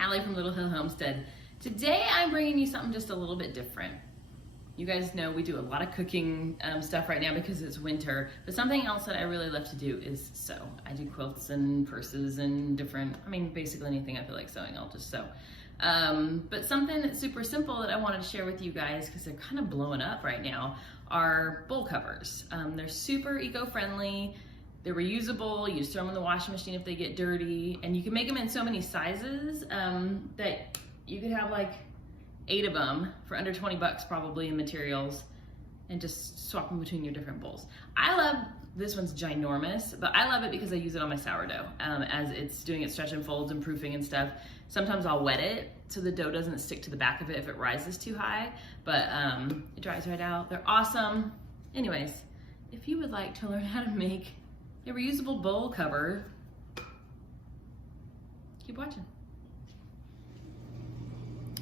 Allie from Little Hill Homestead. Today I'm bringing you something just a little bit different. You guys know we do a lot of cooking stuff right now because it's winter, but something else that I really love to do is sew. I do quilts and purses and different, basically anything I feel like sewing, I'll just sew. But something that's super simple that I wanted to share with you guys because they're kind of blowing up right now are bowl covers. They're super eco-friendly. They're reusable. You just throw them in the washing machine if they get dirty, and you can make them in so many sizes that you could have like 8 of them for under 20 bucks probably in materials, and just swap them between your different bowls. I love this one's ginormous, but I love it because I use it on my sourdough as it's doing its stretch and folds and proofing and stuff. Sometimes I'll wet it so the dough doesn't stick to the back of it if it rises too high, but it dries right out. They're awesome. Anyways, if you would like to learn how to make a reusable bowl cover, keep watching.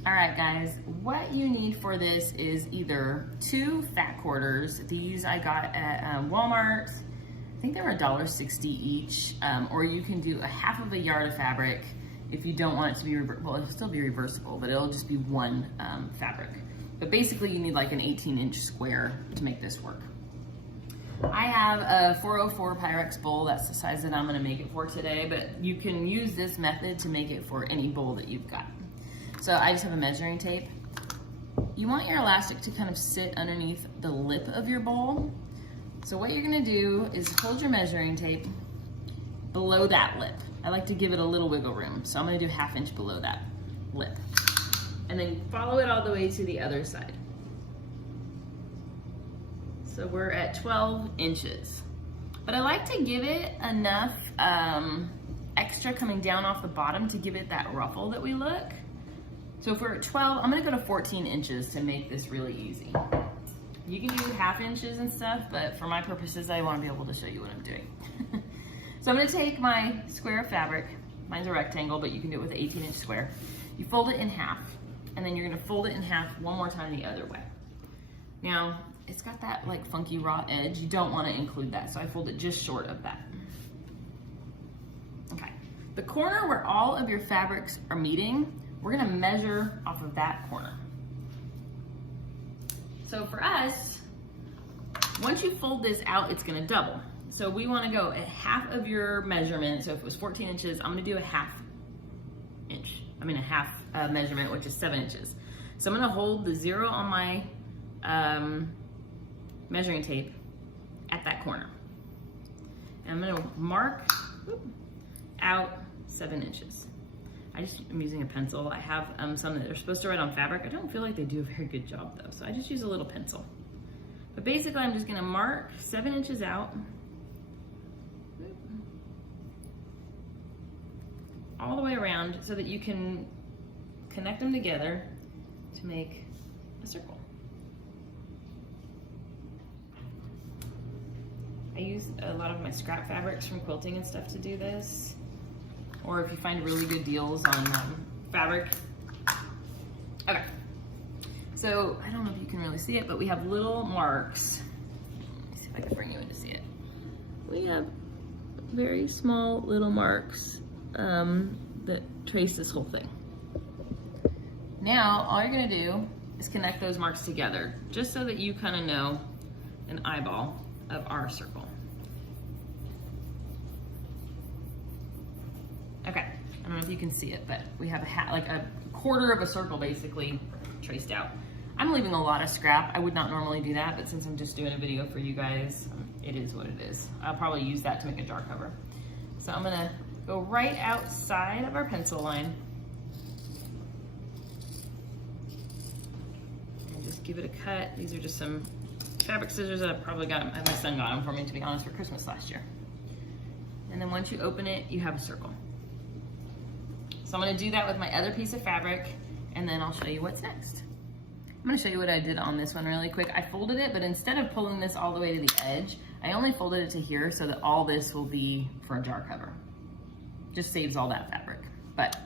All right, guys, what you need for this is either 2 fat quarters. These I got at Walmart. I think they were $1.60 each, or you can do a 1/2 yard of fabric if you don't want it to be, well, it'll still be reversible, but it'll just be 1 fabric. But basically you need like an 18-inch square to make this work. I have a 404 Pyrex bowl. That's the size that I'm gonna make it for today, but you can use this method to make it for any bowl that you've got. So I just have a measuring tape. You want your elastic to kind of sit underneath the lip of your bowl. So what you're gonna do is hold your measuring tape below that lip. I like to give it a little wiggle room. So I'm gonna do 1/2 inch below that lip. And then follow it all the way to the other side. So we're at 12 inches. But I like to give it enough extra coming down off the bottom to give it that ruffle that we look. So if we're at 12, I'm gonna go to 14 inches to make this really easy. You can do 1/2 inches and stuff, but for my purposes, I wanna be able to show you what I'm doing. So I'm gonna take my square of fabric, mine's a rectangle, but you can do it with an 18-inch square. You fold it in half, and then you're gonna fold it in half one more time the other way. Now, it's got that like funky raw edge. You don't wanna include that, so I fold it just short of that. Okay, the corner where all of your fabrics are meeting, we're gonna measure off of that corner. So for us, once you fold this out, it's gonna double. So we wanna go at 1/2 of your measurement. So if it was 14 inches, I'm gonna do a 1/2 inch. a 1/2 measurement, which is 7 inches. So I'm gonna hold the 0 on my measuring tape at that corner. And I'm gonna mark out 7 inches. I'm using a pencil. I have some that are supposed to write on fabric. I don't feel like they do a very good job though, so I just use a little pencil. But basically I'm just gonna mark 7 inches out, all the way around so that you can connect them together to make a circle. I use a lot of my scrap fabrics from quilting and stuff to do this. Or if you find really good deals on fabric. Okay, so I don't know if you can really see it, but we have little marks. Let me see if I can bring you in to see it. We have very small little marks that trace this whole thing. Now, all you're gonna do is connect those marks together, just so that you kind of know an eyeball of our circle. Okay, I don't know if you can see it, but we have like a quarter of a circle basically traced out. I'm leaving a lot of scrap. I would not normally do that, but since I'm just doing a video for you guys, it is what it is. I'll probably use that to make a jar cover. So I'm gonna go right outside of our pencil line and just give it a cut. These are just some fabric scissors that I probably got, my son got them for me, to be honest, for Christmas last year. And then once you open it, you have a circle. So I'm gonna do that with my other piece of fabric, and then I'll show you what's next. I'm gonna show you what I did on this one really quick. I folded it, but instead of pulling this all the way to the edge, I only folded it to here so that all this will be for a jar cover. Just saves all that fabric. But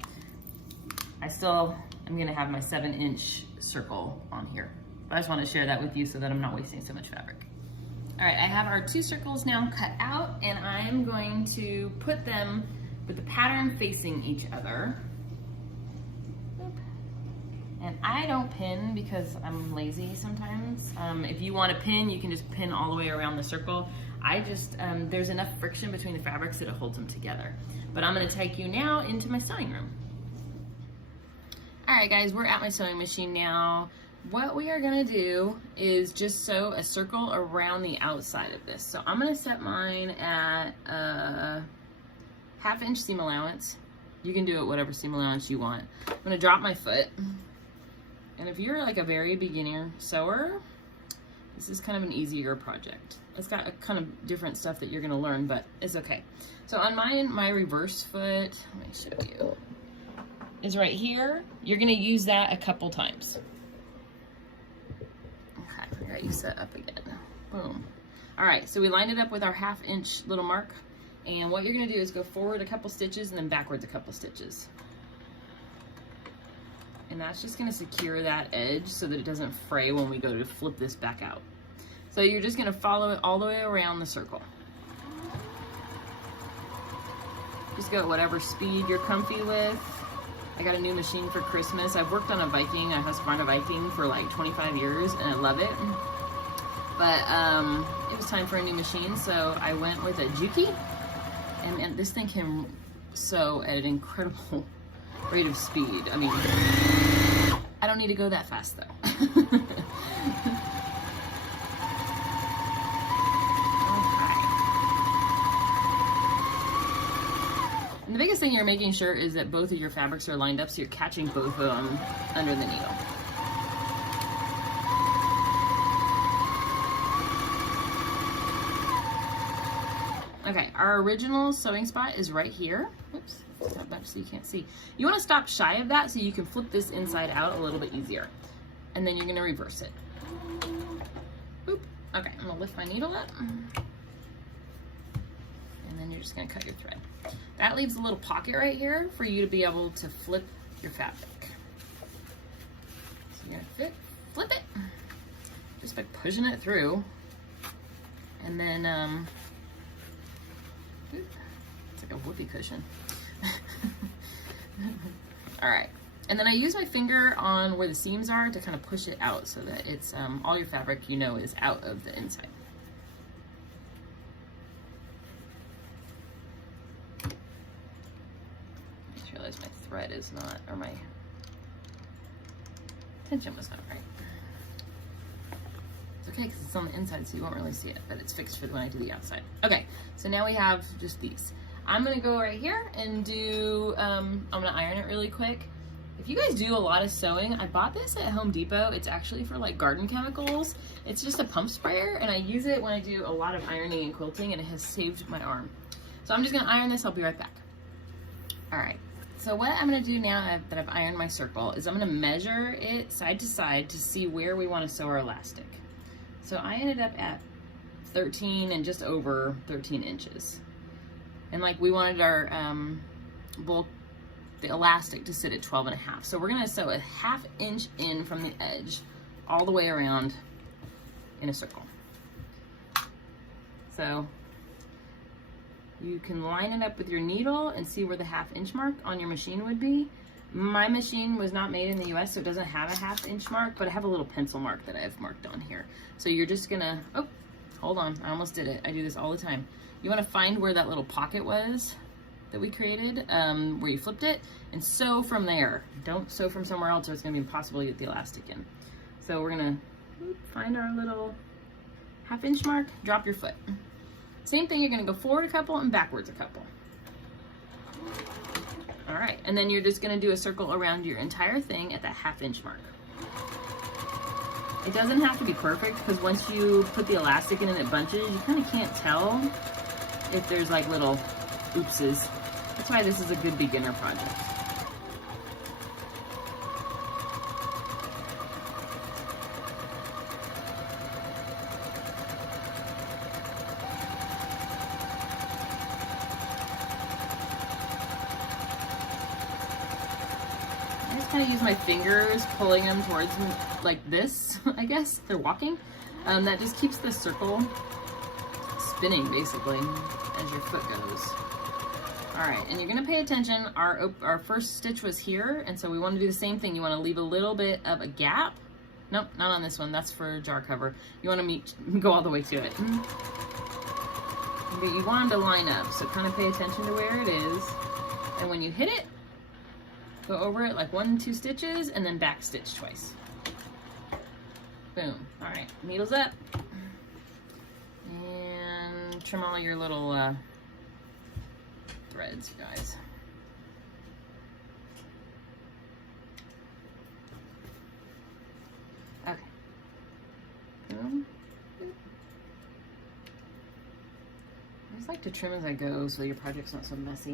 I still am gonna have my 7-inch circle on here. But I just wanna share that with you so that I'm not wasting so much fabric. All right, I have our 2 circles now cut out, and I'm going to put them with the pattern facing each other. And I don't pin because I'm lazy sometimes. If you want to pin, you can just pin all the way around the circle. I just, there's enough friction between the fabrics that it holds them together. But I'm gonna take you now into my sewing room. All right guys, we're at my sewing machine now. What we are gonna do is just sew a circle around the outside of this. So I'm gonna set mine at a 1/2 inch seam allowance. You can do it whatever seam allowance you want. I'm gonna drop my foot. And if you're like a very beginner sewer, this is kind of an easier project. It's got a kind of different stuff that you're gonna learn, but it's okay. So on my reverse foot, let me show you, is right here. You're gonna use that a couple times. Okay, I got you set up again. Boom. All right, so we lined it up with our 1/2 inch little mark. And what you're gonna do is go forward a couple stitches and then backwards a couple stitches. And that's just gonna secure that edge so that it doesn't fray when we go to flip this back out. So you're just gonna follow it all the way around the circle. Just go at whatever speed you're comfy with. I got a new machine for Christmas. I've worked on a Viking, a Husqvarna Viking for like 25 years and I love it. But it was time for a new machine, so I went with a Juki. And this thing can sew at an incredible rate of speed. I mean, I don't need to go that fast though. Okay. And the biggest thing you're making sure is that both of your fabrics are lined up so you're catching both of them under the needle. Okay, our original sewing spot is right here. Oops, stop back so you can't see. You want to stop shy of that so you can flip this inside out a little bit easier. And then you're going to reverse it. Boop. Okay, I'm going to lift my needle up. And then you're just going to cut your thread. That leaves a little pocket right here for you to be able to flip your fabric. So you're going to flip it just by pushing it through. And then, it's like a whoopee cushion. All right, and then I use my finger on where the seams are to kind of push it out so that it's all your fabric, you know, is out of the inside. I just realized my thread is not, or my tension was not right. It's okay because it's on the inside so you won't really see it, but it's fixed for when I do the outside. Okay, so now we have just these. I'm gonna go right here and do, I'm gonna iron it really quick. If you guys do a lot of sewing, I bought this at Home Depot. It's actually for like garden chemicals. It's just a pump sprayer and I use it when I do a lot of ironing and quilting and it has saved my arm. So I'm just gonna iron this, I'll be right back. All right, so what I'm gonna do now that I've ironed my circle is I'm gonna measure it side to side to see where we wanna sew our elastic. So I ended up at 13 and just over 13 inches. And like we wanted our the elastic to sit at 12.5. So we're gonna sew a 1/2 inch in from the edge all the way around in a circle. So you can line it up with your needle and see where the 1/2 inch mark on your machine would be. My machine was not made in the US, so it doesn't have a 1/2 inch mark, but I have a little pencil mark that I've marked on here. So you're just gonna, oh, hold on, I almost did it. I do this all the time. You wanna find where that little pocket was that we created, where you flipped it, and sew from there. Don't sew from somewhere else or it's gonna be impossible to get the elastic in. So we're gonna find our little 1/2 inch mark, drop your foot. Same thing, you're gonna go forward a couple and backwards a couple. All right, and then you're just gonna do a circle around your entire thing at that 1/2 inch mark. It doesn't have to be perfect because once you put the elastic in and it bunches, you kind of can't tell if there's like little oopses. That's why this is a good beginner project. I just kind of use my fingers pulling them towards me like this, I guess. They're walking. That just keeps the circle spinning basically as your foot goes. All right, and you're gonna pay attention. Our first stitch was here, and so we want to do the same thing. You want to leave a little bit of a gap. Nope, not on this one. That's for jar cover. You want to go all the way to it. But you want them to line up, so kind of pay attention to where it is. And when you hit it, go over it like 1 2 stitches, and then back stitch twice. Boom. All right, needles up. And trim all your little threads, you guys. Okay. Boom. I just like to trim as I go so your project's not so messy.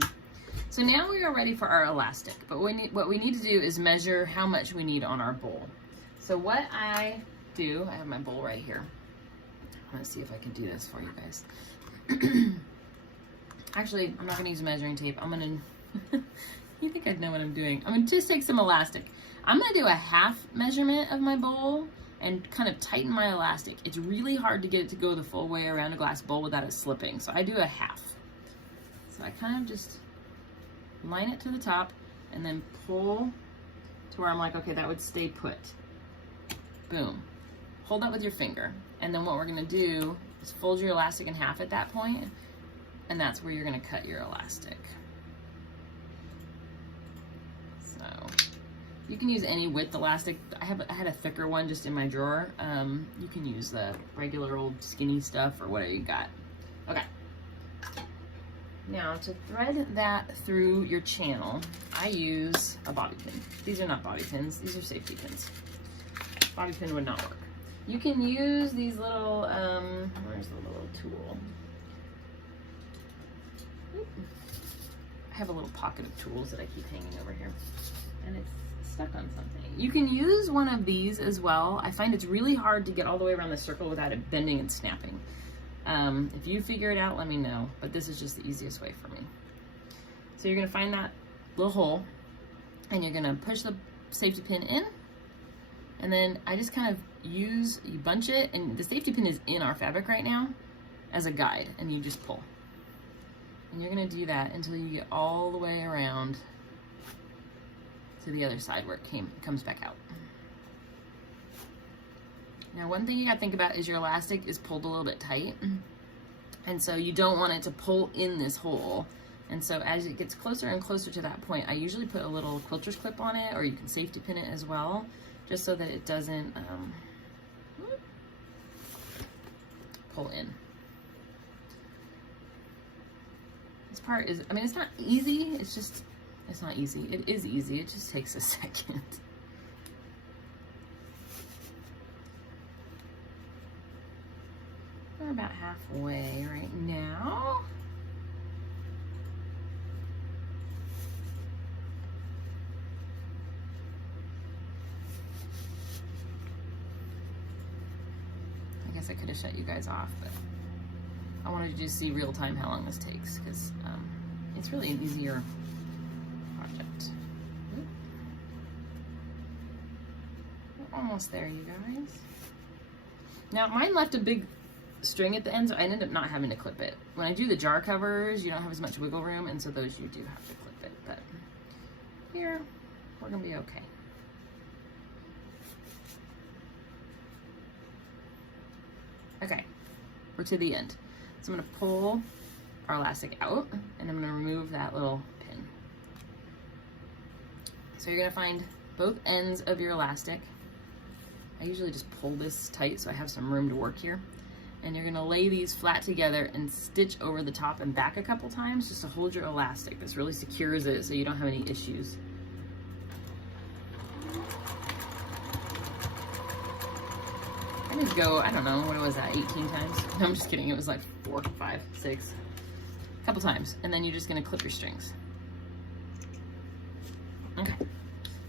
So now we are ready for our elastic, but what we need to do is measure how much we need on our bowl. So what I do, I have my bowl right here. I'm gonna see if I can do this for you guys. Actually, I'm not gonna use measuring tape. I'm gonna, you think I'd know what I'm doing. I'm gonna just take some elastic. I'm gonna do a half measurement of my bowl and kind of tighten my elastic. It's really hard to get it to go the full way around a glass bowl without it slipping. So I do a half. So I kind of just line it to the top and then pull to where I'm like, okay, that would stay put. Boom. Hold that with your finger. And then what we're gonna do is fold your elastic in half at that point, and that's where you're gonna cut your elastic. So you can use any width elastic. I had a thicker one just in my drawer. You can use the regular old skinny stuff or whatever you got. Okay. Now to thread that through your channel, I use a bobby pin. These are not bobby pins, these are safety pins. Bobby pin would not work. You can use these little, where's the little tool? I have a little pocket of tools that I keep hanging over here, and it's stuck on something. You can use one of these as well. I find it's really hard to get all the way around the circle without it bending and snapping. If you figure it out, let me know, but this is just the easiest way for me. So you're gonna find that little hole, and you're gonna push the safety pin in, and then I just kind of you bunch it, and the safety pin is in our fabric right now as a guide, and you just pull. And you're gonna do that until you get all the way around to the other side where it comes back out. Now, one thing you gotta think about is your elastic is pulled a little bit tight, and so you don't want it to pull in this hole. And so as it gets closer and closer to that point, I usually put a little quilter's clip on it, or you can safety pin it as well, just so that it doesn't pull in. This part is, I mean, it's not easy, it's not easy. It is easy, it just takes a second. We're about halfway right now. I guess I could have shut you guys off, but I wanted you to see real time how long this takes, because it's really an easier project. We're almost there, you guys. Now, mine left a big string at the end, so I ended up not having to clip it. When I do the jar covers, you don't have as much wiggle room, and so those you do have to clip it, but here, we're gonna be okay. Okay, we're to the end. So I'm gonna pull our elastic out, and I'm gonna remove that little pin. So you're gonna find both ends of your elastic. I usually just pull this tight so I have some room to work here. And you're gonna lay these flat together and stitch over the top and back a couple times just to hold your elastic. This really secures it so you don't have any issues. I just go, I don't know, what was that, 18 times? No, I'm just kidding, it was like 4, 5, 6, a couple times. And then you're just gonna clip your strings. Okay,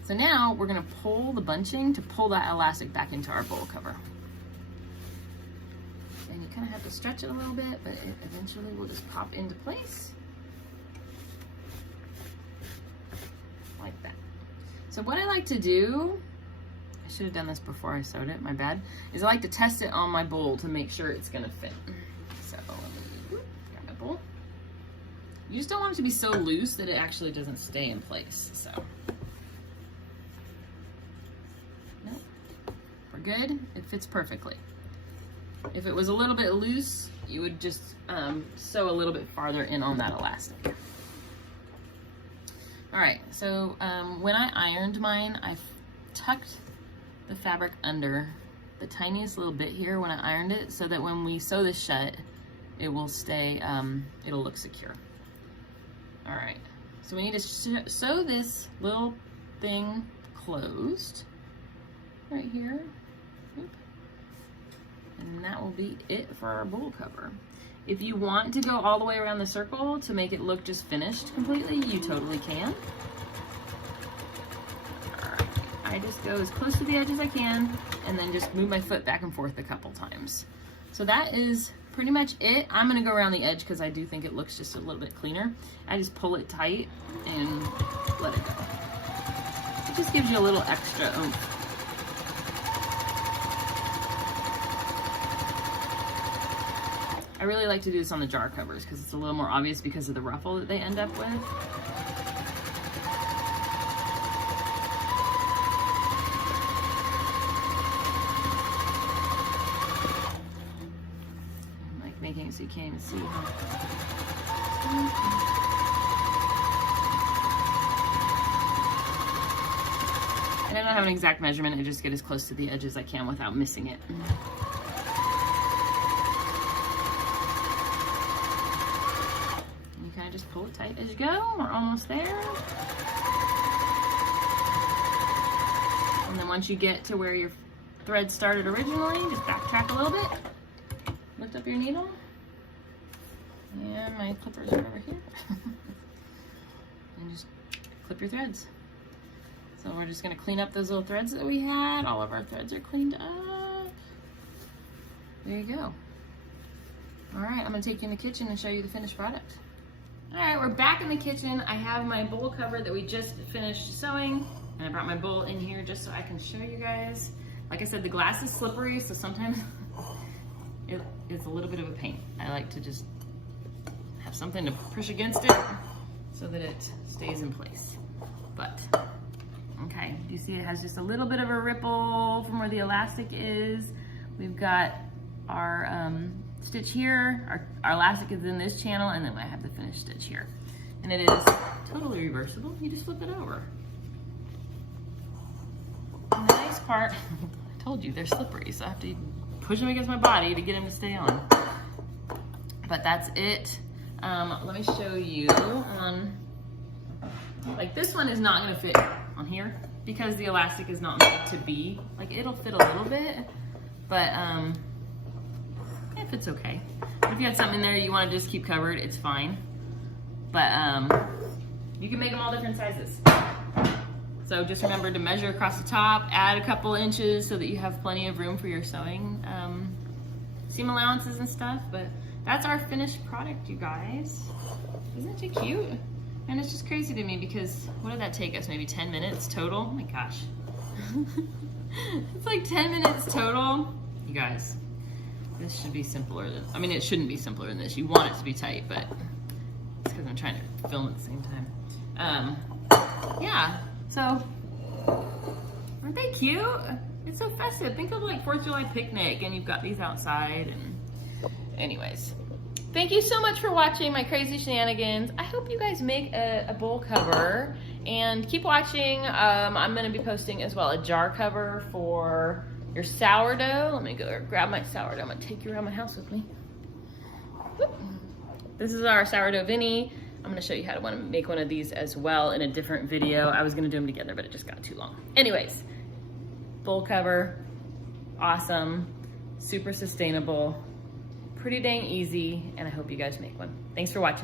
so now we're gonna pull the bunching to pull that elastic back into our bowl cover. And you kind of have to stretch it a little bit, but it eventually will just pop into place. Like that. So what I like to do, I should have done this before I sewed it, my bad, is I like to test it on my bowl to make sure it's gonna fit. So let me grab my bowl. You just don't want it to be so loose that it actually doesn't stay in place, so. Nope, we're good, it fits perfectly. If it was a little bit loose, you would just sew a little bit farther in on that elastic. All right, so when I ironed mine, I tucked the fabric under the tiniest little bit here when I ironed it, so that when we sew this shut, it will stay, it'll look secure. All right, so we need to sew this little thing closed right here. Oop. And that will be it for our bowl cover. If you want to go all the way around the circle to make it look just finished completely, you totally can. All right, I just go as close to the edge as I can and then just move my foot back and forth a couple times. So that is pretty much it. I'm gonna go around the edge because I do think it looks just a little bit cleaner. I just pull it tight and let it go. It just gives you a little extra oomph. I really like to do this on the jar covers because it's a little more obvious because of the ruffle that they end up with. I'm like making it so you can't even see how. And I don't have an exact measurement, I just get as close to the edge as I can without missing it. Just pull it tight as you go. We're almost there. And then once you get to where your thread started originally, just backtrack a little bit. Lift up your needle. And my clippers are over here. And just clip your threads. So we're just gonna clean up those little threads that we had. All of our threads are cleaned up. There you go. All right, I'm gonna take you in the kitchen and show you the finished product. All right, we're back in the kitchen. I have my bowl cover that we just finished sewing, and I brought my bowl in here just so I can show you guys. Like I said, the glass is slippery, so sometimes it's a little bit of a pain. I like to just have something to push against it so that it stays in place. But, okay, you see it has just a little bit of a ripple from where the elastic is. We've got our stitch here, our elastic is in this channel, and then I have the finished stitch here. And it is totally reversible. You just flip it over. And the nice part, I told you they're slippery, so I have to push them against my body to get them to stay on. But that's it. Let me show you on, like this one is not gonna fit on here because the elastic is not meant to be, like it'll fit a little bit, but if it's okay. If you have something in there you want to just keep covered, it's fine. But you can make them all different sizes. So just remember to measure across the top, add a couple inches so that you have plenty of room for your sewing seam allowances and stuff. But that's our finished product, you guys. Isn't it cute? And it's just crazy to me because what did that take us? Maybe 10 minutes total? Oh my gosh. It's like 10 minutes total. You guys. This should be simpler than, I mean, it shouldn't be simpler than this. You want it to be tight, but it's because I'm trying to film at the same time. Yeah, so, aren't they cute? It's so festive. Think of like 4th of July picnic and you've got these outside and anyways. Thank you so much for watching my crazy shenanigans. I hope you guys make a bowl cover and keep watching. I'm gonna be posting as well a jar cover for your sourdough. Let me go grab my sourdough. I'm gonna take you around my house with me. Whoop. This is our sourdough Vinny. I'm gonna show you how to make one of these as well in a different video. I was gonna do them together, but it just got too long. Anyways, bowl cover, awesome, super sustainable, pretty dang easy, and I hope you guys make one. Thanks for watching.